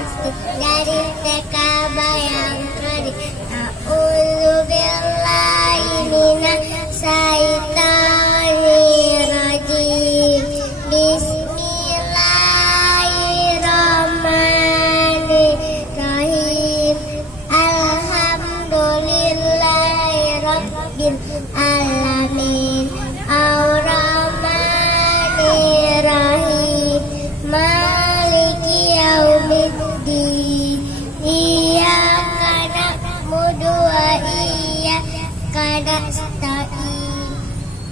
putih dari TK Bayang Trodi. A'udzubillahi minasyaitonirrajim. Bismillahirrahmanirrahim. Alhamdulillahirabbil alamin. Ar-Rahmanirrahim. Maliki yaumiddin. Iyyaka na'budu wa iyyaka nasta'in.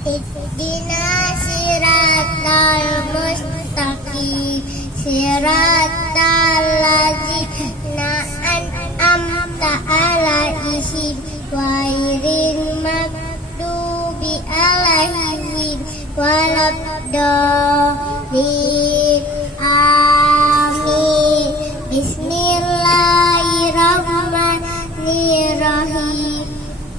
Ihdinas siratal mustaqim. Siratal ladzina an'amta 'alaihim ghairil maghdubi 'alaihim waladdallin. Amin. Bismillahirrahmanirrahim.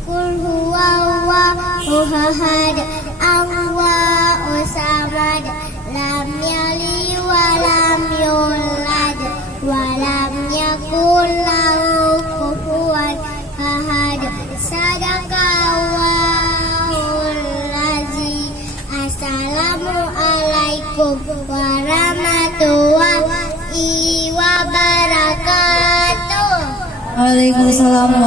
Qul huwallahu ahad, Allahu samad, lam yalid wa lam yulad wa lam yakul lahu kufuwan ahad. Sadaqallahul azim. Assalamualaikum warahmatullahi wabarakatuh. Waalaikumsalam.